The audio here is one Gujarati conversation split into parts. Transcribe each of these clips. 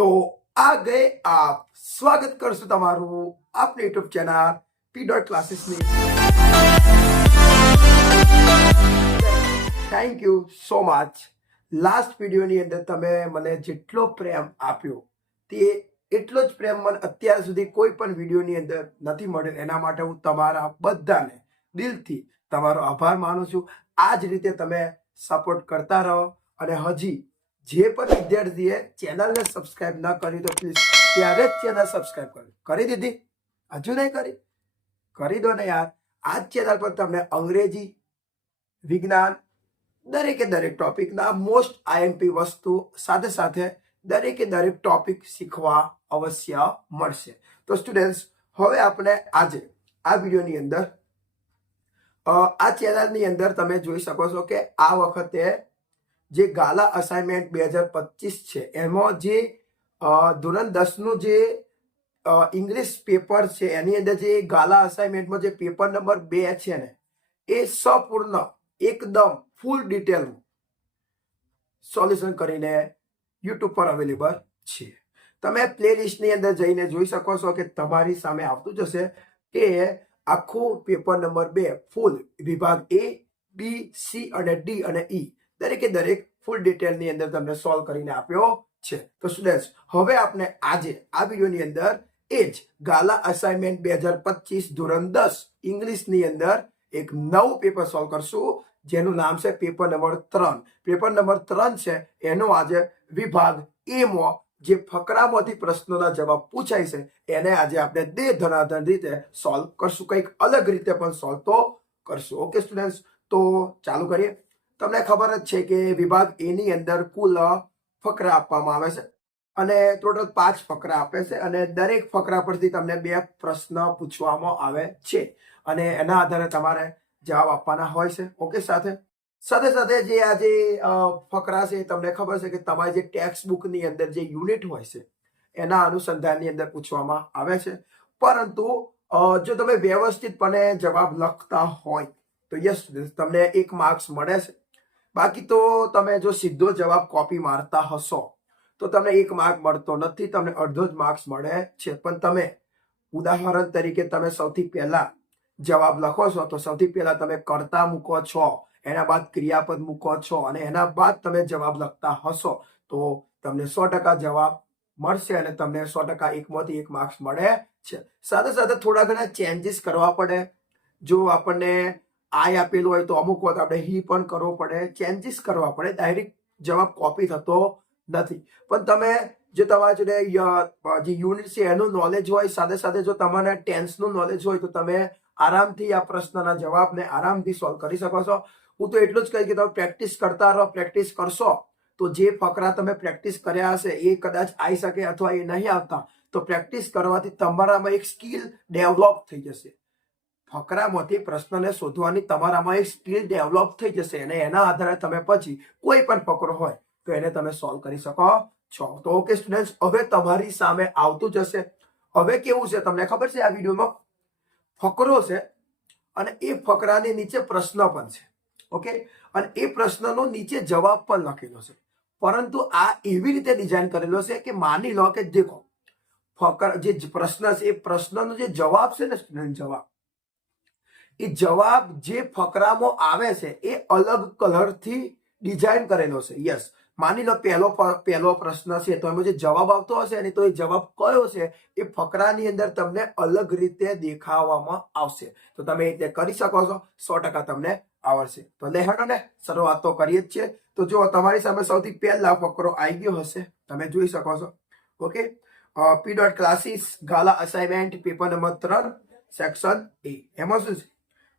तो आ गए आप स्वागत करशु तमारू आपने YouTube channel P dot classes में। Thank you so much. Last video ની અંદર તમે મને જેટલો પ્રેમ આપ્યો તે એટલો જ પ્રેમ મને અત્યાર સુધી કોઈ પણ વિડિયો ની અંદર નથી મળ્યો। એના માટે હું તમારા બધાને દિલથી તમારો આભાર માનું છું। આ જ રીતે તમે સપોર્ટ કરતા રહો અને હજી જે પણ વિદ્યાર્થીએ ચેનલને સબસ્ક્રાઇબ ન કરી તો પ્લીઝ ત્યારે જ ચેનલ સબસ્ક્રાઇબ કરી દીધી? હજુ નહીં કરી દો ને યાર। આ જ ચેનલ પર તમને અંગ્રેજી, વિજ્ઞાન, દરેકે દરેક ટોપિકના મોસ્ટ આઈએમપી વસ્તુ સાથે સાથે દરેકે દરેક ટોપિક શીખવા અવશ્ય મળશે। તો સ્ટુડન્ટ્સ, હવે આપણે આજે આ વિડીયોની અંદર આ ચેનલની અંદર તમે જોઈ શકો છો કે આ વખતે જે ગાલા અસાઇનમેન્ટ 2025 છે એમાં જે ધોરણ 10 નું જે ઇંગ્લિશ પેપર છે એની અંદર જે ગાલા અસાઇનમેન્ટમાં જે પેપર નંબર 2 છે ને એ સંપૂર્ણ એકદમ ફૂલ ડિટેલ સોલ્યુશન કરીને યુટ્યુબ પર અવેલેબલ છે। તમે પ્લેલિસ્ટની અંદર જઈને જોઈ શકો છો કે તમારી સામે આવતું જશે કે આખું પેપર નંબર 2 ફૂલ વિભાગ A, B, C અને D અને E દરેકે દરેક ફૂલ ડિટેલની અંદર તમને સોલ્વ કરીને આપ્યો છે। તો સ્ટુડન્ટ્સ, હવે આપણે આજે આ વિડીયોની અંદર એ જ ગાલા અસાઇનમેન્ટ 2025 ધોરણ 10 ઇંગ્લિશની અંદર એક નવું પેપર સોલ્વ કરશું જેનું નામ છે પેપર નંબર 3। પેપર નંબર 3 છે એનો આજે વિભાગ A માં જે ફકરામાંથી પ્રશ્નોના જવાબ પૂછાય છે એને આજે આપણે દે ધનાધન રીતે સોલ્વ કરશું, કંઈક અલગ રીતે પણ સોલ્વ તો કરશું। ઓકે સ્ટુડન્ટ્સ, તો ચાલુ કરીએ। તમને ખબર જ છે કે વિભાગ A ની અંદર કુલ ફકરા આપવામાં આવે છે અને ટોટલ 5 ફકરા આપે છે અને દરેક ફકરા પરથી તમને 2 પ્રશ્ન પૂછવામાં આવે છે અને એના આધારે તમારે જવાબ આપવાના હોય છે। ઓકે, સાથે સાથે જે આ જે ફકરા છે તમને ખબર છે કે તમારી જે ટેક્સ્ટ બુકની અંદર જે યુનિટ હોય છે એના અનુસંધાનની અંદર પૂછવામાં આવે છે। પરંતુ જો તમે વ્યવસ્થિતપણે જવાબ લખતા હોય તો યસ તમને 1 માર્ક્સ મળે છે। બાકી તો તમે જો સીધો જવાબ કોપી મારતા હશો તો તમને 1 માર્ક મળતો નથી, તમને અડધો જ માર્ક્સ મળે છે। પણ તમે ઉદાહરણ તરીકે તમે સૌથી પહેલા જવાબ લખો છો તો સૌથી પહેલા તમે કર્તા મૂકો છો, એના બાદ ક્રિયાપદ મૂકો છો અને એના બાદ તમે જવાબ લખતા હશો તો તમને 100% જવાબ મળશે અને તમને 100% એકમાંથી 1 માર્ક્સ મળે છે। સાથે સાથે થોડા ઘણા ચેન્જીસ કરવા પડે। જો આપણને આય આપેલું હોય તો અમુક વખત આપણે હી પણ કરવો પડે, ચેન્જીસ કરવા પડે। ડાયરેક્ટ જવાબ કોપી થતો નથી। પણ તમે જો તમારા જોડે જે યુનિટ છે એનું નોલેજ હોય, સાથે સાથે જો તમારે ટેન્સનું નોલેજ હોય તો તમે આરામથી આ પ્રશ્નના જવાબને આરામથી સોલ્વ કરી શકો છો। હું તો એટલું જ કહીશ કે તમે પ્રેક્ટિસ કરતા રહો। પ્રેક્ટિસ કરશો તો જે ફકરા તમે પ્રેક્ટિસ કર્યા હશે એ કદાચ આવી શકે અથવા એ નહીં આવતા, તો પ્રેક્ટિસ કરવાથી તમારામાં એક સ્કિલ ડેવલપ થઈ જશે। ફકરામાંથી પ્રશ્નને શોધવાની તમારામાં એક સ્કિલ ડેવલપ થઈ જશે અને એના આધારે તમે પછી કોઈ પણ ફકરો હોય તો એને તમે સોલ્વ કરી શકો છો। તો ઓકે સ્ટુડન્ટ્સ, હવે તમારી સામે આવતું જશે। હવે કેવું છે તમને ખબર છે, આ વિડીયોમાં ફકરો છે અને એ ફકરાની નીચે પ્રશ્ન પણ છે। ઓકે, અને એ પ્રશ્નનો નીચે જવાબ પણ લખેલો છે, પરંતુ આ એવી રીતે ડિઝાઇન કરેલો છે કે માની લો કે દેખો ફકરા જે પ્રશ્ન છે એ પ્રશ્નનો જે જવાબ છે ને સ્ટુડન્ટ, એ જવાબ જે ફકરામાં આવે છે એ અલગ કલરથી ડિઝાઇન કરેલો છે। યસ, માની લો પહેલો પ્રશ્ન છે તો એમાં જે જવાબ આવતો હશે ને તો એ જવાબ કયો છે એ ફકરાની અંદર તમને અલગ રીતે દેખાવામાં આવશે। તો તમે એ કરી શકો છો, 100% તમને આવડશે। તો લેહડો ને શરૂઆત તો કરીએ જ છીએ। તો જો તમારી સામે સૌથી પહેલા ફકરો આવી ગયો હશે, તમે જોઈ શકો છો। Okay, P dot classes Gala assignment paper number 3 section A, એમાં શું છે,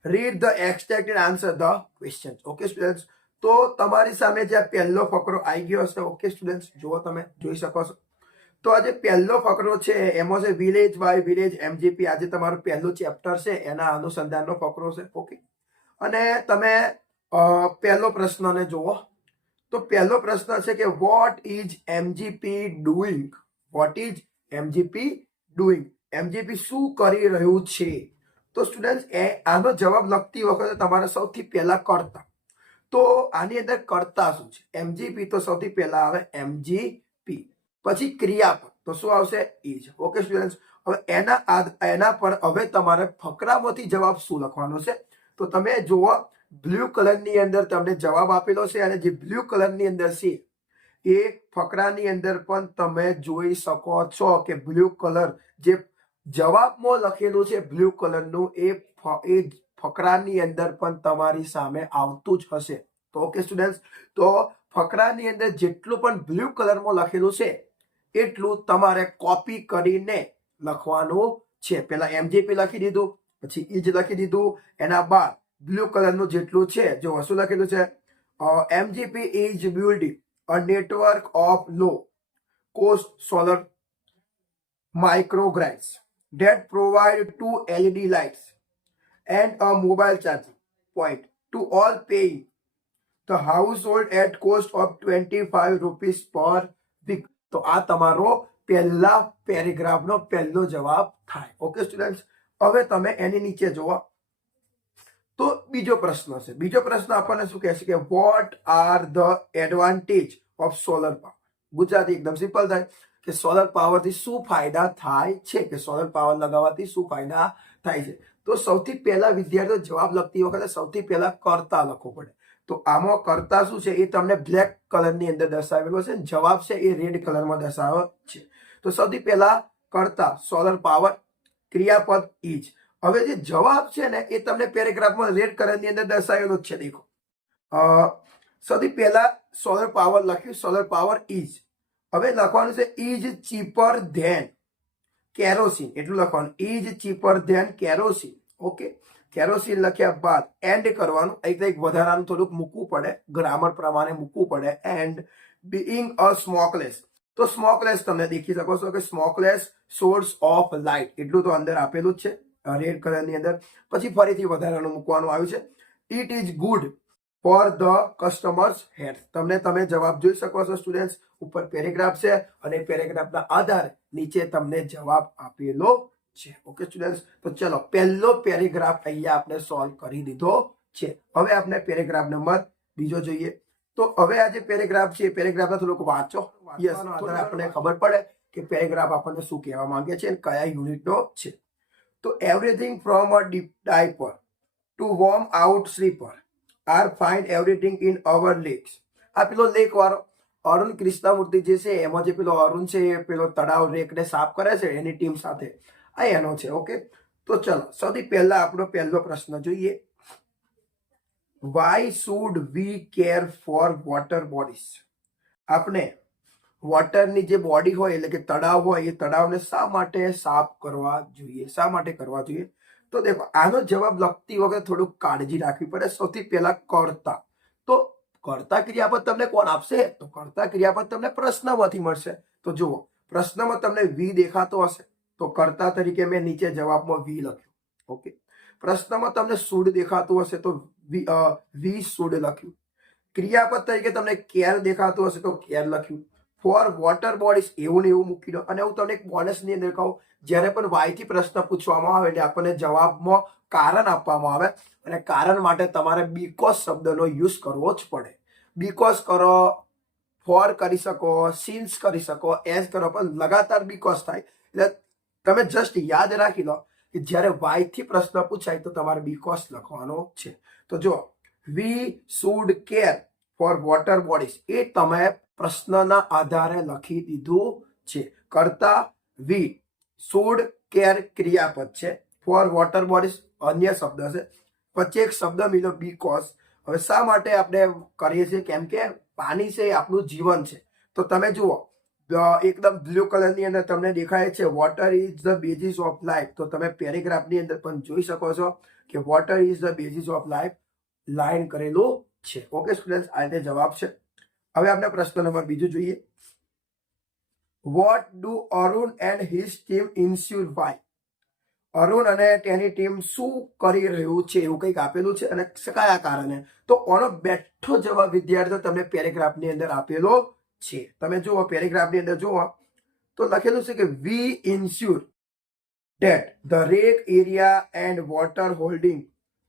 read the extract and answer the question. Okay students, તો તમારી સામે જે પહેલો ફકરો આવી ગયો હશે, ઓકે સ્ટુડન્ટ્સ, જુઓ તમે જોઈ શકો છો। તો આજે પહેલો ફકરો છે એમાં છે વિલેજ બાય વિલેજ MGP। આજે તમારું પહેલું ચેપ્ટર છે એના અનુસંધાનનો ફકરો છે। ઓકે, અને તમે પહેલો પ્રશ્નને જુઓ તો પહેલો પ્રશ્ન છે કે what is MGP doing? What is MGP doing? MGP શું કરી રહ્યું છે? તો સ્ટુડન્ટ્સ, આનો જવાબ લખતી વખતે તમારે સૌથી પહેલા કર્તા, તો આની અંદર કર્તા શું છે? MGP, તો સૌથી પહેલા આવે MGP। પછી ક્રિયાપદ તો શું આવશે ઇઝ. ઓકે સ્ટુડન્ટ્સ, હવે એના પર હવે તમારે ફકરામાંથી જવાબ શું લખવાનો છે તો તમે જુઓ બ્લુ કલરની અંદર તમને જવાબ આપેલો છે અને જે બ્લુ કલરની અંદર છે એ ફકરાની અંદર પણ તમે જોઈ શકો છો કે બ્લુ કલર જે જવાબમાં લખેલું છે બ્લુ કલરનું એ ફકરાની અંદર પણ તમારી સામે આવતું જ હશે. તો ઓકે સ્ટુડન્ટ્સ, તો ફકરાની અંદર જેટલું પણ બ્લુ કલરમાં લખેલું છે એટલું તમારે કોપી કરીને લખવાનું છે. પેલા એમજીપી લખી દીધું, પછી ઇજ લખી દીધું, એના બાદ બ્લુ કલરનું જેટલું છે જો શું લખેલું છે MGP is building a network of low cost solar microgrids that provide 2 LED lights and a mobile charging point to all paying the household at cost of 25 rupees per week. તો આ તમારો પહેલા પેરેગ્રાફનો પહેલો જવાબ થાય. ઓકે સ્ટુડન્ટ્સ, હવે તમે એની નીચે જોવા તો બીજો પ્રશ્ન છે. બીજો પ્રશ્ન આપણને શું કહે છે કે what are the advantage of solar power. Gujarati એકદમ સિમ્પલ થાય કે સોલર પાવરથી શું ફાયદા થાય છે, કે સોલર પાવર લગાવવાથી શું ફાયદા થાય છે. તો સૌથી પહેલા વિદ્યાર્થીઓ જવાબ લખતી વખતે સૌથી પહેલા કર્તા લખવો પડે. તો આમાં કર્તા શું છે એ તમને બ્લેક કલરની અંદર દર્શાવેલો છે, જવાબ છે એ રેડ કલરમાં દર્શાવેલો છે. તો સૌથી પહેલા કર્તા સોલર પાવર, ક્રિયાપદ ઇઝ. હવે જે જવાબ છે ને એ તમને પેરેગ્રાફમાં રેડ કલરની અંદર દર્શાવેલો જ છે. દેખો સૌથી પહેલા સોલર પાવર લખ્યું, સોલર પાવર ઇઝ. હવે લખવાનું છે ઇઝ ચીપર ધેન કેરોસીન, એટલું લખવાનું is cheaper than kerosene. Okay, kerosene લખ્યા બાદ એન્ડ કરવાનું, એક વધારાનું થોડુંક મૂકવું પડે, ગ્રામર પ્રમાણે મૂકવું પડે. એન્ડ બીઇંગ અ સ્મોકલેસ, તો સ્મોકલેસ તમને દેખી શકો છો કે સ્મોકલેસ સોર્સ ઓફ લાઇટ એટલું તો અંદર આપેલું જ છે રેડ કલરની અંદર. પછી ફરીથી વધારાનું મૂકવાનું આવ્યું છે it is good for the customers health. તમે જવાબ જોઈ શકો છો સ્ટુડન્ટ્સ. ઉપર પેરેગ્રાફ છે અને પેરેગ્રાફના આધારે નીચે તમને જવાબ આપેલો છે. ઓકે સ્ટુડન્ટ્સ, તો ચલો પહેલો પેરેગ્રાફ અહીંયા આપણે સોલ્વ કરી દીધો છે. હવે આપણે પેરેગ્રાફ નંબર બીજો જોઈએ. તો હવે આ જે પેરેગ્રાફ છે પેરેગ્રાફને થોડુંક વાંચો. યસ, આપણને ખબર પડે કે પેરેગ્રાફ આપણને શું કહેવા માંગે છે અને કયા યુનિટનો છે. તો everything from a diaper to worn out slipper are find everything in our lakes. આ પેલો લેક વાળો અરુણ કૃષ્ણમૂર્તિ જે છે એમાં જે પેલો અરુણ છે એ પેલો તળાવ લેકને સાફ કરે છે એની ટીમ સાથે, આ એનો છે. ઓકે, તો ચલો સૌથી પહેલા આપણો પહેલો પ્રશ્ન જોઈએ. Why should we care for water bodies. આપણે વોટરની જે બોડી હોય એટલે કે તળાવ હોય એ તળાવને શા માટે સાફ કરવા જોઈએ, શા માટે કરવા જોઈએ? તો દેખો આનો જવાબ લખતી વખતે થોડુંક કાળજી રાખવી પડે. સૌથી પહેલા કર્તા, તો કર્તા ક્રિયાપદ તમને કોણ આપશે? તો કર્તા ક્રિયાપદ તમને પ્રશ્નમાંથી મળશે. તો જુઓ પ્રશ્નમાં તમને વી દેખાતો હશે તો કર્તા તરીકે મેં નીચે જવાબમાં વી લખ્યું. ઓકે, પ્રશ્નમાં તમને શુડ દેખાતું હશે તો વી શુડ લખ્યું. ક્રિયાપદ તરીકે તમને કેર દેખાતું હશે તો કેર લખ્યું. ફોર વોટર બોડીઝ એવું ને એવું મૂકી દો. અને હું તમને એક બોનસની અંદર કહું, જ્યારે પણ વાય થી પ્રશ્ન પૂછવામાં આવે એટલે આપણને જવાબમાં કારણ આપવામાં આવે અને કારણ માટે તમારે બીકોઝ શબ્દનો યુઝ કરવો જ પડે. બીકોઝ કરો, ફોર કરી શકો, સિન્સ કરી શકો, એઝ કરો, પણ લગાતાર બીકોઝ થાય. એટલે તમે જસ્ટ યાદ રાખી લો કે જ્યારે વાય થી પ્રશ્ન પૂછાય તો તમારે બીકોઝ લખવાનો છે. તો જો we should care for water bodies એ તમે પ્રશ્નના આધારે લખી દીધું છે. કરતા વી, શુડ કેર ક્રિયાપદ છે, ફોર વોટર બોડીઝ અન્ય શબ્દ છે, પછી એક શબ્દ મિલ્યો બીકોઝ. હવે શા માટે આપણે કરીએ છીએ? કેમ કે પાણી છે એ આપણું જીવન છે. તો તમે જુઓ એકદમ બ્લુ કલરની અંદર તમને દેખાય છે water is the basis of life. તો તમે પેરેગ્રાફની અંદર પણ જોઈ શકો છો કે water is the basis of life line કરેલું છે. ઓકે સ્ટુડન્ટ્સ, આ રીતે જવાબ છે. હવે આપણે પ્રશ્ન નંબર બીજું જોઈએ. What do Arun and his team ensure by. Arun અને તેની ટીમ શું કરી રહ્યું છે એવું કંઈક આપેલું છે અને કયા કારણે? તો આનો બેઠો જવાબ વિદ્યાર્થીઓ તમને પેરેગ્રાફની અંદર આપેલો છે. તમે જુઓ પેરેગ્રાફની અંદર જુઓ તો લખેલું છે કે વી ensure that the rake area and water holding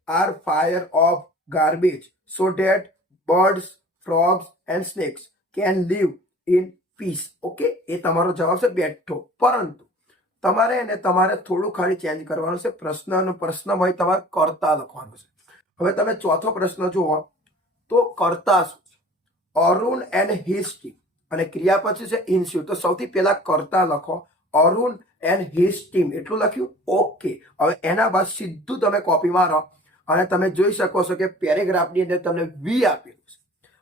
are fire of garbage so that birds, frogs and snakes can live in peace. Okay, એ તમારો જવાબ છે બેઠો. પરંતુ તમારે થોડું ખાલી ચેન્જ કરવાનું છે. પ્રશ્નમાં તમારે કરતા લખવાનું છે. હવે તમે ચોથો પ્રશ્ન જુઓ તો કરતા શું છે? અરુણ એન્ડ હિઝ ટીમ, અને ક્રિયા પછી છે ઇન્સ્યુ. તો સૌથી પહેલા કરતા લખો, અરુણ એન્ડ હિઝ ટીમ, એટલું લખ્યું. ઓકે, હવે એના બાદ સીધું તમે કોપી મારો અને તમે જોઈ શકો છો કે પેરેગ્રાફની અંદર તમને વી આપેલું છે.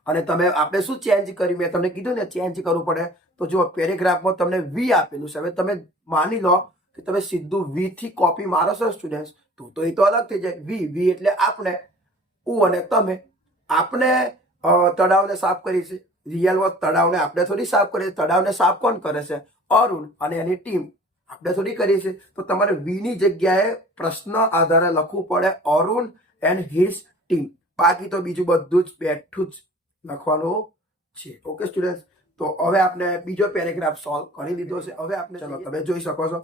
અને આપણે શું ચેન્જ કર્યું? મેં તમને કીધું ને ચેન્જ કરવું પડે. તો જો પેરેગ્રાફમાં તમને વી આપેલું છે. હવે તમે માની લો કે તમે સીધું વી થી કોપી મારો છો સ્ટુડન્ટ, તો એ તો અલગ થઈ જાય. વી એટલે આપણે, અને તમે. આપણે તળાવને સાફ કરી છે. રિયલમાં તળાવને આપણે થોડી સાફ કરીએ. તળાવને સાફ કોણ કરે છે? અરુણ અને એની ટીમ. આપણે થોડી કરીએ છીએ. તો તમારે વી ની જગ્યાએ પ્રશ્ન આધારે લખવું પડે, અરુણ એન્ડ હિઝ ટીમ. બાકી તો બીજું બધું જ બેઠું જ લખવાનું છે. ઓકે સ્ટુડન્ટ, તો હવે આપણે બીજો પેરેગ્રાફ સોલ્વ કરી લીધો છે. હવે આપણે ચલો તમે જોઈ શકો છો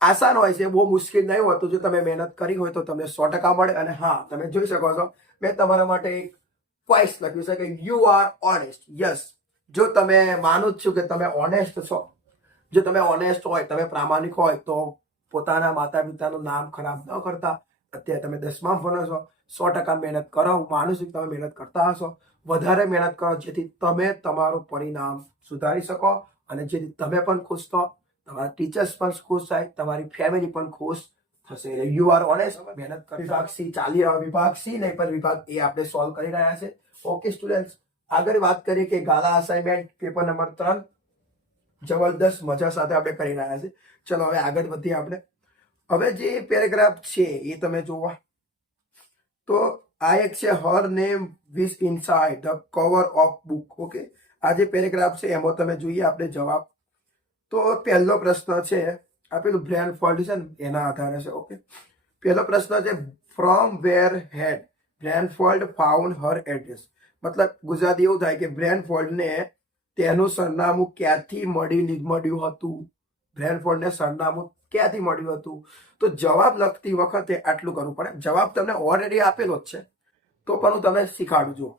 આસાન હોય છે, બહુ મુશ્કેલ નહીં હોતું. જો તમે મહેનત કરી હોય તો તમને 100% મળે. અને હા, તમે જોઈ શકો છો મેં તમારા માટે એક ક્વેશ્ચન લખ્યું છે કે યુ આર ઓનેસ્ટ. યસ, જો તમે માનું જ છું કે તમે ઓનેસ્ટ છો. જો તમે ઓનેસ્ટ હોય, તમે પ્રામાણિક હોય, તો પોતાના માતા પિતાનું નામ ખરાબ ન કરતા. અત્યારે તમે 10માં ભણો છો, 100% મહેનત કરો. હું માનું છું કે તમે મહેનત કરતા હશો. વધારે મહેનત કરો જેથી તમે તમારું પરિણામ સુધારી શકો અને જેથી તમે પણ ખુશ થો, તમારા ટીચર્સ પણ ખુશ થાય, તમારી ફેમિલી પણ ખુશ થશે. You are honest. મહેનત કરી. વિભાગ સી વિભાગ સી નહીં પણ વિભાગ એ આપણે સોલ્વ કરી રહ્યા છે. ઓકે સ્ટુડન્ટ, આગળ વાત કરીએ કે ગાલા અસાઇનમેન્ટ પેપર નંબર 3 જબરદસ્ત મજા સાથે આપણે કરી રહ્યા છે. ચલો હવે આગળ વધીએ આપણે. હવે જે પેરેગ્રાફ છે એ તમે જોવા તો આ એક છે હર name viz inside the cover of book. Okay, આ જે પેરેગ્રાફ છે એમાં તમે જોઈએ આપણે જવાબ. તો પહેલો પ્રશ્ન છે આ પેલું બ્રેનફોલ્ડ છે ને એના આધારે છે. ઓકે, પહેલો પ્રશ્ન છે from where had Brainfold found her address. મતલબ ગુજરાતી એવું થાય કે બ્રેનફોલ્ડને તેનું સરનામું ક્યાંથી મળ્યું હતું? બ્રેનફોલ્ડને સરનામું ક્યાંથી મળ્યું હતું? તો જવાબ લખતી વખતે આટલું કરવું પડે. જવાબ તમને ઓલરેડી આપેલો જ છે, તો પણ હું તમને શીખાડું છું.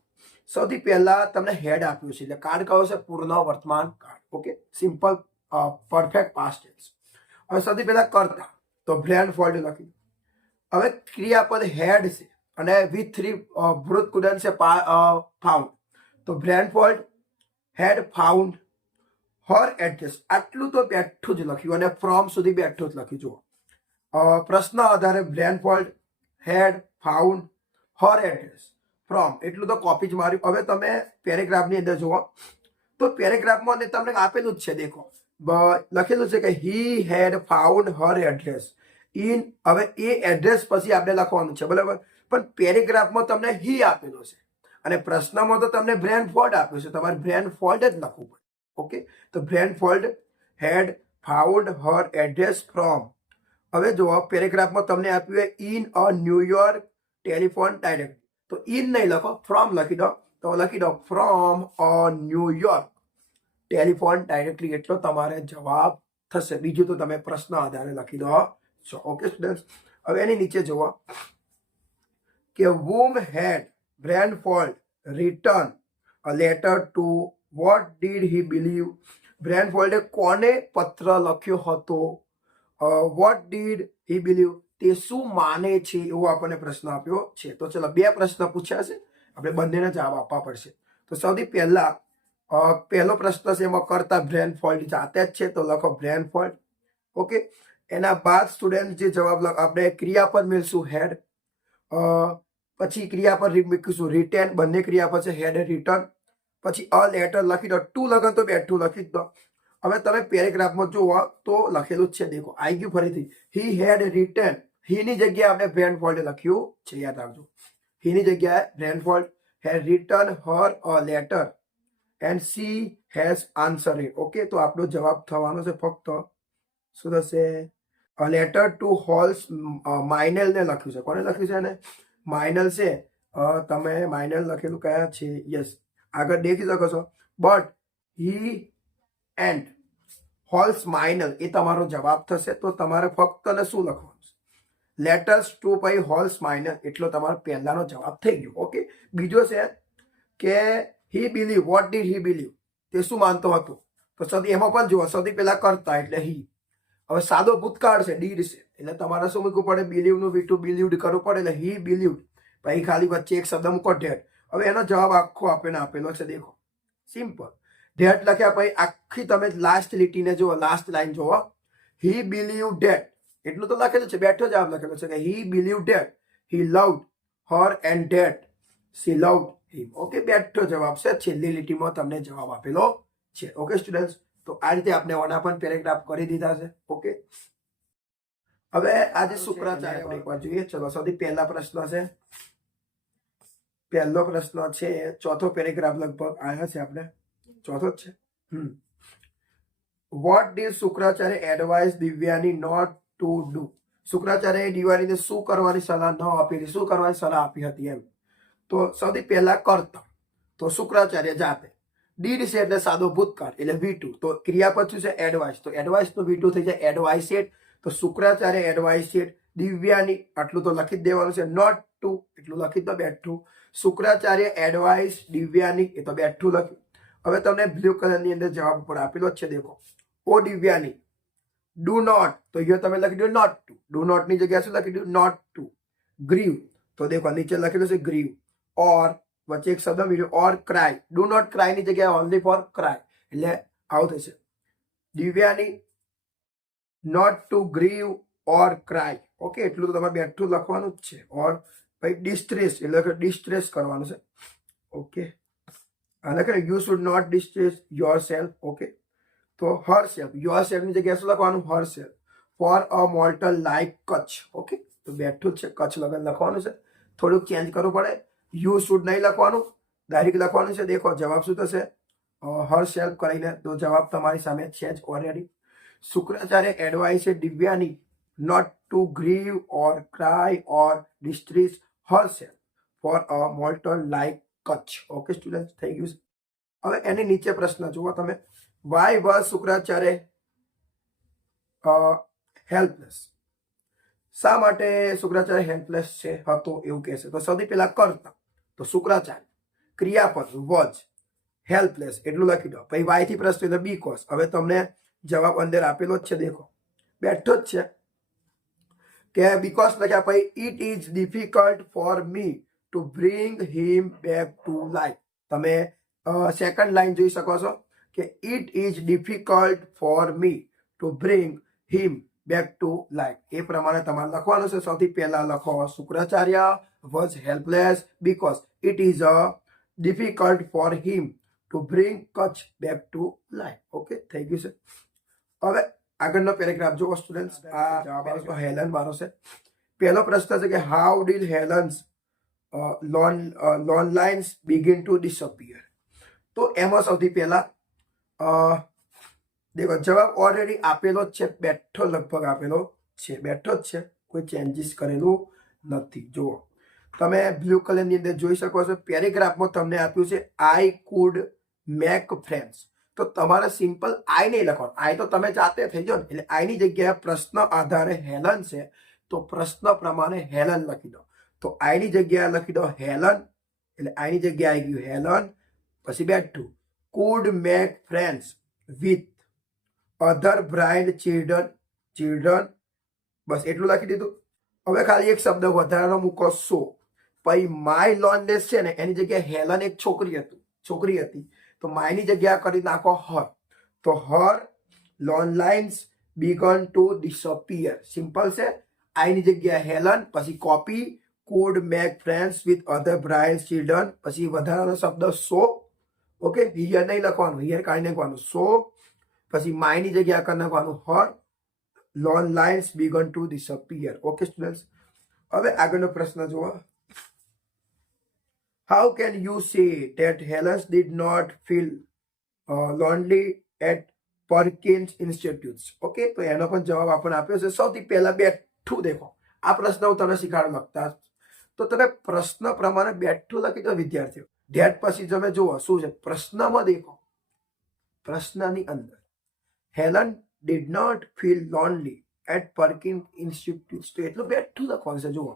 સૌથી પહેલા તમને હેડ આપ્યું છે, એટલે કાર્ડ કયો છે? પૂર્ણ વર્તમાન કાળ. Okay, simple perfect past tense. હવે સૌથી પહેલા કરતા તો બ્રેનફોલ્ડ લખ્યું. હવે ક્રિયાપદ હેડ છે અને વિથ 3 વૃત્તકુંડન છે ફાઉન્ડ. તો બ્રેનફોલ્ડ હેડ ફાઉન્ડ હર એડ્રેસ. આટલું તો બેઠું જ લખ્યું અને ફ્રોમ સુધી બેઠું જ લખ્યું. જુઓ, પ્રશ્ન આધારે બ્રેનફોલ્ડ હેડ ફાઉન્ડ હર એડ્રેસ ફ્રોમ એટલું તો કોપી જ માર્યું. હવે તમે પેરેગ્રાફની અંદર જુઓ તો પેરેગ્રાફમાં તમને આપેલું જ છે. દેખો, લખેલું છે કે હી હેડ ફાઉન્ડ હર એડ્રેસ ઇન. હવે એ એડ્રેસ પછી આપણે લખવાનું છે, બરાબર. પણ પેરેગ્રાફમાં તમને હી આપેલો છે અને પ્રશ્નમાં તો તમને બ્રેનફોલ્ડ આપ્યું છે. તમારે બ્રેનફોલ્ડ જ લખવું પડે. ઓકે, તો બ્રેનફોલ્ડ હેડ ફાઉન્ડ હર એડ્રેસ ફ્રોમ. હવે જો પેરેગ્રાફમાં તમને આપ્યું in a New York telephone direct. તો ઇન નહીં લખો, ફ્રોમ લખી દો. તો લખી દો from a New York telephone directly. એટલો તમારે જવાબ થશે. બીજું તો તમે પ્રશ્ન આધારે લખી દો છો. ઓકે સ્ટુડન્ટ, હવે એની નીચે જુઓ કે whom had Branford written a letter to? What did he believe? બ્રેનફોલ્ડે કોને પત્ર લખ્યો હતો? વોટ ડીડ હી બિલીવ, તે શું માને છે એવો આપણને પ્રશ્ન આપ્યો છે. તો ચલો 2 પ્રશ્ન પૂછ્યા છે, આપણે બંનેને જવાબ આપવા પડશે. તો સૌથી પહેલા પહેલો પ્રશ્ન છે એમાં કરતા બ્રેનફોલ્ડ જાતે જ છે, તો લખો બ્રેનફોલ્ડ. ઓકે, એના બાદ સ્ટુડન્ટ જે જવાબ આપણે ક્રિયાપદ મેળશું હેડ, પછી ક્રિયાપદ મૂકીશું રિટર્ન. બંને ક્રિયાપદ છે, હેડ રિટર્ન. પછી અ લેટર લખી દો. ટુ લગન તો બેઠું લખી જ દો. હવે તમે પેરેગ્રાફમાં જુઓ તો લખેલું જ છે. દેખો, આવી ગયું ફરીથી. હી હેડ રિટર્ન. હી ની જગ્યાએ આપણે બ્રેનફોલ્ડ લખ્યું છે, યાદ રાખજો. હી ની જગ્યાએ Brainfold had return her a letter and she has answer it. Okay, તો આપણો જવાબ થવાનો છે ફક્ત શું થશે? લેટર ટુ હોલ્સ માઇનલ ને લખ્યું છે. કોને લખ્યું છે? એને માઇનલ છે. તમે માઇનલ લખેલું કયા છે? યસ, આગળ દેખી શકો છો. બટ હી એન્ડ હોલ્સ માઇનલ એ તમારો જવાબ થશે. તો તમારે ફક્ત ને શું લખવાનું છે? લેટર્સ ટુ પછી હોલ્સ માઇનલ, એટલો તમારો પહેલાનો જવાબ થઈ ગયો. ઓકે, બીજો છે કે he believe. What did he believe? તે શું માનતો હતો? તો સૌથી એમાં પણ જુઓ, સૌથી પહેલા કરતા એટલે હી. હવે સાદો ભૂતકાળ છે, ડીડ છે, એટલે તમારે શું મૂકવું પડે? બિલીવ નું V2 બિલીવડ કરવું પડે, એટલે હી બિલીવડ. પછી ખાલી વચ્ચે એક શબ્દ મૂકો ડેટ. હવે એનો જવાબ આખો આપેલો છે, દેખો સિમ્પલ. ડેટ લખ્યા પછી આખી તમે લાસ્ટ લીટીને જુઓ, લાસ્ટ લાઈન જુઓ, હી બિલીવ ડેટ, એટલું તો લખેલું છે, બેઠો જવાબ લખેલો છે કે he believe that he loved her and that she loved him. Okay, બેઠો જવાબ છે, છેલ્લી લીટીમાં તમને જવાબ આપેલો છે. ઓકે સ્ટુડન્ટ્સ, તો આ રીતે આપણે ઓના પણ પેરેગ્રાફ કરી દીધા છે. ઓકે, હવે આજે શુક્રાચાર્ય આપણે એકવાર જોઈએ. ચલો, સૌથી પહેલા પ્રશ્ન છે, પહેલો પ્રશ્ન છે, ચોથો પેરેગ્રાફ લગભગ આવ્યા છે, આપણે ચોથો જ છે. What did Shukracharya advice Devayani not to do? Shukracharya દિવ્યાનીને શું કરવાની સલાહ ન આપી, શું કરવાની સલાહ આપી હતી એમ. તો સૌથી પહેલા કરતા, તો શુક્રાચાર્ય જાતે. ડીડ છે એટલે સાદો ભૂતકાળ એટલે V2. તો ક્રિયાપદ શું છે? એડવાઇસ. તો એડવાઇસ નું V2 થઈ જાય એડવાઇસેડ. તો શુક્રાચાર્ય એડવાઇસેડ દિવ્યાની, આટલું તો લખી જ દેવાનું છે. નોટ ટુ એટલું લખી દો, બેઠું. શુક્રાચાર્ય એડવાઇસ દિવ્યાની, એ તો બેઠું લખ્યું. હવે તમને બ્લુ કલર ની અંદર જવાબ ઉપર આપેલો જ છે, દેખો. ઓ દિવ્યાની, ડુ નોટ, તો અહીંયા તમે લખી દો નોટ ટુ. ડુ નોટ ની જગ્યાએ શું લખી દો? Not to. ગ્રીવ, તો દેખો નીચે લખેલું છે ગ્રીવ. ઓર વચ્ચે એક શબ્દ બીજો or cry. Do not cry ની જગ્યાએ ઓનલી ફોર ક્રાય, એટલે આવું થશે. Devyani not to grieve or cry. Okay, એટલું તો તમારે બેઠું લખવાનું જ છે. ઓર પછી ડિસ્ટ્રેસ એટલે કે ડિસ્ટ્રેસ કરવાનું છે. ઓકે, અને કે you should not distress yourself. Okay, તો હર સેલ્ફ, યોર સેલ્ફ ની જગ્યાએ શું લખવાનું? Herself. For a mortal like Kacha. Okay, તો બેઠું જ છે, કચ્છ લગન લખવાનું છે. થોડુંક ચેન્જ કરવું પડે. યુ શુડ નહીં લખવાનું, ડાયરેક્ટ લખવાનું છે. દેખો જવાબ શું થશે? હર સેલ્ફ કરીને. તો જવાબ તમારી સામે છે જ already. Shukracharya advice Devayani not to grieve or cry or distress herself for a mortal like Kacha. Okay student, થઈ ગયું છે. હવે એની નીચે પ્રશ્ન જુઓ તમે. Why was Shukracharya helpless? શા માટે શુક્રાચાર્ય હેલ્પલેસ છે હતો એવું કહેશે? તો સૌથી પહેલા કરતા, તો શુક્રાચાર્ય. ક્રિયાપદ વોઝ, હેલ્પલેસ એટલું લખી દો. પછી વાય થી પ્રશ્ન એટલે બીકોઝ. હવે તમને જવાબ અંદર આપેલો જ છે, દેખો બેઠો જ છે કે બીકોઝ લખ્યા પછી it is difficult for me to bring him back to life. તમે સેકન્ડ લાઈન જોઈ શકો છો કે ઇટ is difficult for me to bring him back to લાઈફ. એ પ્રમાણે તમારે લખવાનું છે. સૌથી પહેલા લખો Shukracharya was helpless because it is difficult for him to bring Kacha back two life. Okay, થઈ ગયું છે. હવે આગળનો પેરેગ્રાફ જુઓ સ્ટુડન્ટ. આ જવાબ હેલન વાળો છે. પહેલો પ્રશ્ન છે કે how did Helen's loan lines begin two disappear? તો એમાં સૌથી પહેલા દેખો જવાબ ઓલરેડી આપેલો જ છે, બેઠો લગભગ આપેલો છે, બેઠો જ છે, કોઈ ચેન્જીસ કરેલું નથી. જુઓ તમે બ્લુ કલર ની અંદર જોઈ શકો છો. પેરેગ્રાફમાં તમને આપ્યું છે આઈ કુડ મેક ફ્રેન્ડ્સ. તો તમારે સિમ્પલ આઈ નહીં લખવાનું, આઈ તો તમે જાતે થઈ જાઓ ને. એટલે આઈ ની જગ્યાએ પ્રશ્ન આધારે હેલન છે, તો પ્રશ્ન પ્રમાણે હેલન લખી દો. તો આઈ ની જગ્યાએ લખી દો હેલન, એટલે આઈ ની જગ્યાએ આવી ગયું હેલન. પછી બેઠું could make friends with other blind children. બસ એટલું લખી દીધું. હવે ખાલી એક શબ્દ વધારાનો મૂકો સો. પછી માય લોનલેસ છે ને, એની જગ્યાએ હેલન એક છોકરી હતી, તો માયની જગ્યાએ કરી નાખો હર. તો her lone lines began to disappear. Simple છે. આઈની જગ્યાએ હેલન, પછી copy could make friends with other blind children, પછી વધારાનો શબ્દ સો. ઓકે, હિયર નહીં લખવાનું, હિયર કાઢી નાખવાનું સો. પછી માયની જગ્યાએ કરી નાખવાનું her. Lone lines began to disappear. Okay students, હવે આગળનો પ્રશ્ન જુઓ. How can you say that Helens did not feel lonely at Perkins institutes? Okay, તો એનો પણ જવાબ આપણને આપ્યો છે. સૌથી પહેલા બેઠું દેખો. આ પ્રશ્ન હું તમને શીખવાડું લખતા, તો તમે પ્રશ્ન પ્રમાણે બેઠું લખી દો વિદ્યાર્થીઓ. ધેટ પછી તમે જુઓ શું છે પ્રશ્નમાં. દેખો પ્રશ્નની અંદર Helen did not feel lonely at Perkins institutes. તો એટલું બેઠું લખવાનું છે. જુઓ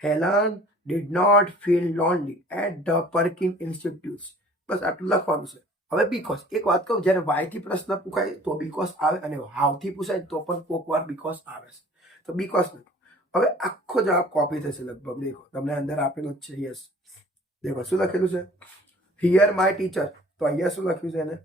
Helen did not feel lonely at the Perkins Institute. બસ આટલું લખવાનું છે. હવે બીકોઝ એક વાત કહું, જ્યારે વાય થી પ્રશ્ન પૂછાય તો બીકોઝ આવે, અને હાઉ થી પૂછાય તો પણ કોક વાર બીકોઝ આવે છે. તો બીકોઝ નથી. હવે આખો જવાબ કોપી થશે લગભગ. દેખો તમને અંદર આપેલું જ છે. યસ, દેખો શું લખેલું છે, હિયર માય ટીચર. તો અહીંયા શું લખ્યું છે, એને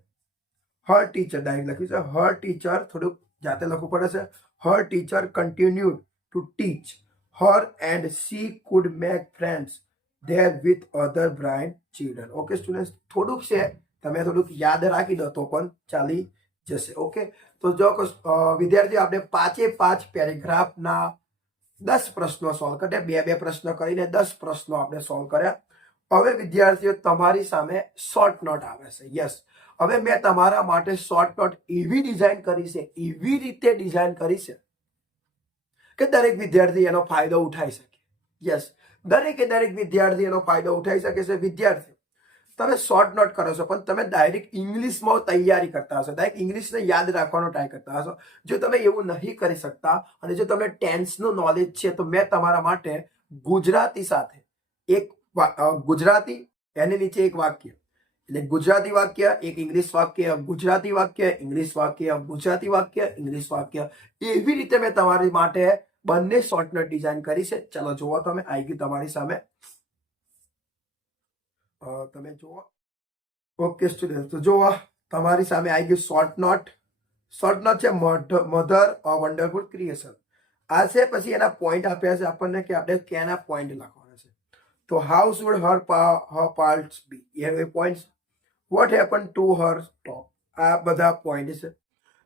હર ટીચર ડાયરેક્ટ લખ્યું છે. હર ટીચર થોડુંક જાતે લખવું પડે છે. Her teacher continued to teach her and she could make friends there with other blind children. Okay students, થોડુંક છે, તમે થોડુંક યાદ રાખી દો તો પણ ચાલી જશે. ઓકે, તો જો વિદ્યાર્થીઓ આપણે 5 પેરેગ્રાફના 10 પ્રશ્નો સોલ્વ કર્યા. 2 પ્રશ્ન કરીને 10 પ્રશ્નો આપણે સોલ્વ કર્યા. હવે વિદ્યાર્થીઓ તમારી સામે શોર્ટ નોટ આવે છે. યસ, હવે મેં તમારા માટે શોર્ટ નોટ એવી ડિઝાઇન કરી છે, એવી રીતે ડિઝાઇન કરી છે કે દરેક વિદ્યાર્થી એનો ફાયદો ઉઠાઈ શકે. યસ, દરેક વિદ્યાર્થી એનો ફાયદો ઉઠાઈ શકે છે. વિદ્યાર્થી, તમે શોર્ટ નોટ કરો છો પણ તમે ડાયરેક્ટ ઇંગ્લિશમાં તૈયારી કરતા હશો, ડાયરેક્ટ ઇંગ્લિશને યાદ રાખવાનો ટ્રાય કરતા હશો. જો તમે એવું નહીં કરી શકતા અને જો તમને ટેન્સનું નોલેજ છે તો મેં તમારા માટે ગુજરાતી સાથે એક ગુજરાતી, એની નીચે એક વાક્ય, એટલે ગુજરાતી વાક્ય, એક ઇંગ્લિશ વાક્ય, ગુજરાતી વાક્ય, ઇંગ્લિશ વાક્ય, ગુજરાતી વાક્ય, ઇંગ્લિશ વાક્ય, એવી રીતે મેં તમારી માટે બંને શોર્ટ નોટ ડિઝાઇન કરી છે. ચલો જુઓ, તમે આવી ગયું તમારી સામે, તમે જુઓ. ઓકે સ્ટુડન્ટ, તો જુઓ તમારી સામે આવી ગયું શોર્ટ નોટ. શોર્ટ નોટ છે મધર વન્ડરફુલ ક્રિએશન. આ છે, પછી એના પોઈન્ટ આપ્યા છે આપણને કે આપણે ક્યાંના પોઈન્ટ લખવાના છે. તો how should her parts be, એ point. What happen to her top, આ બધા પોઈન્ટ છે.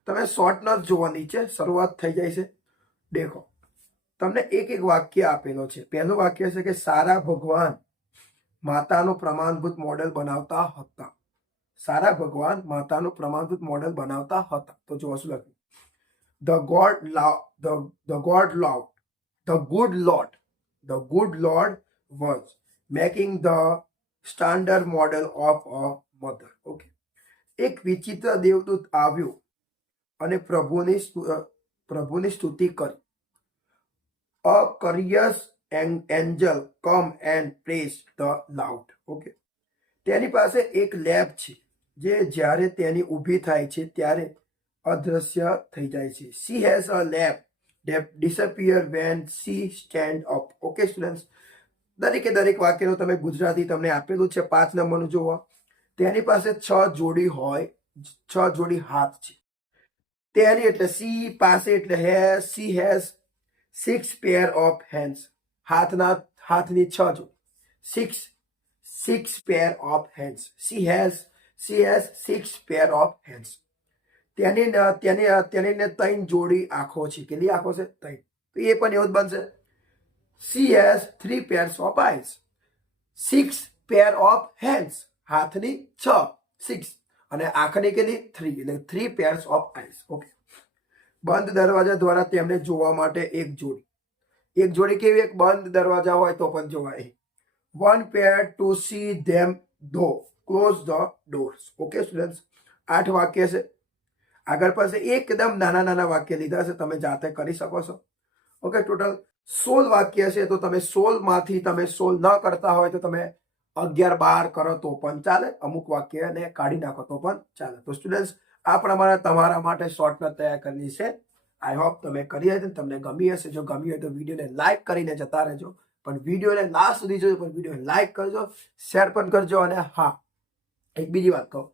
તમે શોર્ટ નોટ જુઓ, નીચે શરૂઆત થઈ જાય છે. દેખો, તમને એક વાક્ય આપેલો છે. પહેલું વાક્ય છે કે સારા ભગવાન માતાનું પ્રમાણભૂત મોડેલ બનાવતા હતા. સારા ભગવાન માતાનું પ્રમાણભૂત મોડેલ બનાવતા હતા. તો જો શું લખ્યું, the good lord was making the standard model of a mother. Okay, એક વિચિત્ર દેવદૂત આવ્યું અને પ્રભુની સ્તુતિ કરી. A courageous angel come and praise the Lord. Okay, તેની પાસે એક લેબ છે જે જ્યારે તેની ઊભી થાય છે ત્યારે અદ્રશ્ય થઈ જાય છે. She has a lamp that disappear when she stand up. Okay students, દરેક વાક્યનું તમે ગુજરાતી તમને આપેલું છે. 5 નંબરનું જુઓ, તેની પાસે 6 જોડી હોય, 6 જોડી હાથ છે. તેની એટલે સી પાસે એટલે she has 6 pair of hands. હાથની 6 જોડી, 6 pair of hands. She has 6 pair of hands. તેની 3 જોડી આંખો છે. કેટલી આંખો છે? 3. તો એ પણ એવું જ બનશે. She has 3 pairs of eyes. 6 pair of hands. હાથની 6, 6, અને આંખની કેટલી? 3, એટલે 3 pairs of eyes. ઓકે, બંધ દરવાજા દ્વારા તેમને જોવા માટે એક જોડી. એક જોડી કેવી? એક બંધ દરવાજા હોય તો પણ જોવાય. 1 pair to see them though close the doors. Okay students, 8 વાક્ય છે. આગળ પાસે એકદમ નાના વાક્ય લીધા છે, તમે જાતે કરી શકો છો. ઓકે, ટોટલ 16 વાક્ય છે. તો તમે 16 માંથી તમે 16 ન કરતા હોય તો તમે 11-12 કરો તો પણ ચાલે. અમુક વાક્યને કાઢી નાખો તો પણ ચાલે. તો સ્ટુડન્ટ્સ, આ પ્રમાણે તમારા માટે શોર્ટ નોટ તૈયાર કરવી છે. આઈ હોપ તમે કરી હશે, તમને ગમી હશે. જો ગમી હોય તો વિડીયોને લાઈક કરીને જતા રહેજો, પણ વિડીયોને લાસ્ટ સુધી જોજો, પણ વિડીયોને લાઈક કરજો, શેર પણ કરજો. અને હા, એક બીજી વાત કહું,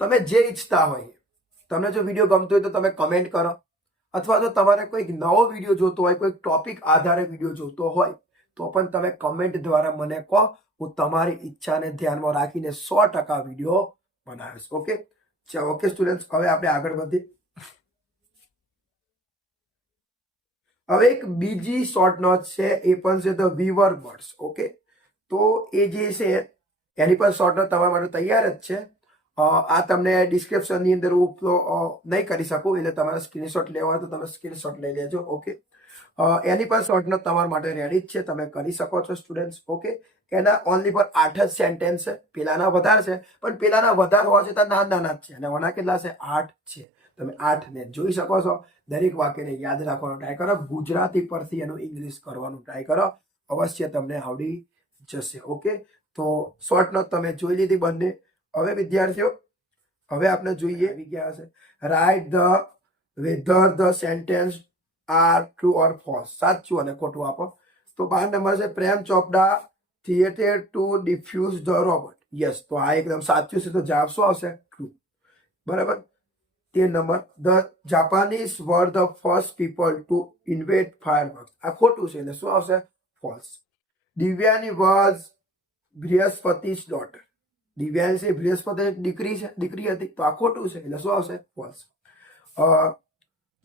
તમે જે ઈચ્છતા હોય, તમને જો વિડીયો ગમતો હોય તો તમે કમેન્ટ કરો, અથવા તો તમારે કોઈક નવો વિડીયો જોતો હોય, કોઈક ટોપિક આધારે વિડીયો જોતો હોય તો પણ તમે કમેન્ટ દ્વારા મને કહો. હું તમારી ઈચ્છાને ધ્યાનમાં રાખીને 100% વિડીયો બનાવીશ. ઓકે, ચાલો. ઓકે સ્ટુડન્ટ્સ, હવે આપણે આગળ વધીએ. હવે એક બીજી શોર્ટ નોટ છે, એ પણ છે ધ વીવર બર્ડ્સ. ઓકે, તો એ જે છે એની પણ શોર્ટ નોટ તમારા માટે તૈયાર જ છે. આ તમને ડિસ્ક્રિપ્શનની અંદર હું નહીં કરી શકું, એટલે તમારે સ્ક્રીનશોટ લેવા હોય તો તમે સ્ક્રીનશોટ લઈ લેજો. ઓકે, એની પણ શોર્ટ નોટ તમારા માટે રેડી જ છે, તમે કરી શકો છો સ્ટુડન્ટ્સ. ઓકે, એના ઓનલી પર 8 જ સેન્ટેન્સ છે. પેલાના વધારે છે, પણ પેલાના વધારે હોવા છતાં નાના જ છે, અને આના કેટલા છે? 8 છે. તમે 8 ને જોઈ શકો છો. દરેક વાક્યને યાદ રાખવાનો ટ્રાય કરો. ગુજરાતી પરથી એનું ઇંગ્લિશ કરવાનું ટ્રાય કરો, અવશ્ય તમને આવડી જશે. ઓકે, તો શોર્ટ નોટ તમે જોઈ લીધી બંને. હવે વિદ્યાર્થીઓ, હવે આપણે જોઈએ આવી ગયા છે write the whether the sentence are true or false, સાચું અને ખોટું આપો. તો 12 નંબર છે Prem Chopra theatre to defuse the robot. Yes, તો આ એકદમ સાચું છે, તો જવાબ શું આવશે? ટ્રુ. બરાબર. 13 number the Japanese were the first people to invent fireworks. આ ખોટું છે એટલે શું આવશે? False. Divyani was Brihaspati's daughter. Divyani છે બૃહસ્પતિ દીકરી હતી, તો આ ખોટું છે એટલે શું આવશે? ફોલ્સ.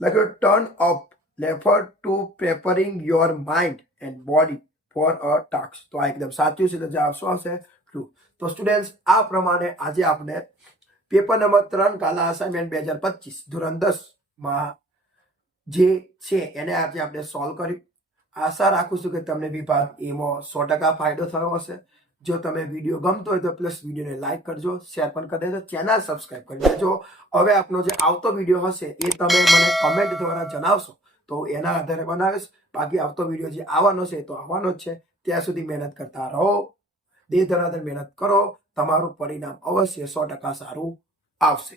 લખ્યું turn up refer to preparing your mind and body for a task. તો આ એકદમ સાચું છે એટલે જવાબ શું આવશે? ટ્રુ. તો સ્ટુડન્ટ્સ, આ પ્રમાણે આજે આપણે પેપર નંબર 3 કાલા અસાઇનમેન્ટ 2025 ધોરણ 10 માં જે છે એને આજે આપણે સોલ્વ કર્યું. આશા રાખું છું કે તમને વિભાગ એમાં 100% ફાયદો થયો હશે. જો તમે વિડીયો ગમતો હોય તો પ્લસ વિડીયોને લાઈક કરજો, શેર પણ કરી દેજો, ચેનલ સબસ્ક્રાઇબ કરી દેજો. હવે આપનો જે આવતો વિડીયો હશે એ તમે મને કમેન્ટ દ્વારા જણાવશો તો એના આધારે બનાવીશ. બાકી આવતો વિડીયો જે આવવાનો છે તો આવવાનો જ છે. ત્યાં સુધી મહેનત કરતા રહો, દેહ ધરાધર મહેનત કરો, તમારું પરિણામ અવશ્ય 100% સારું આવશે.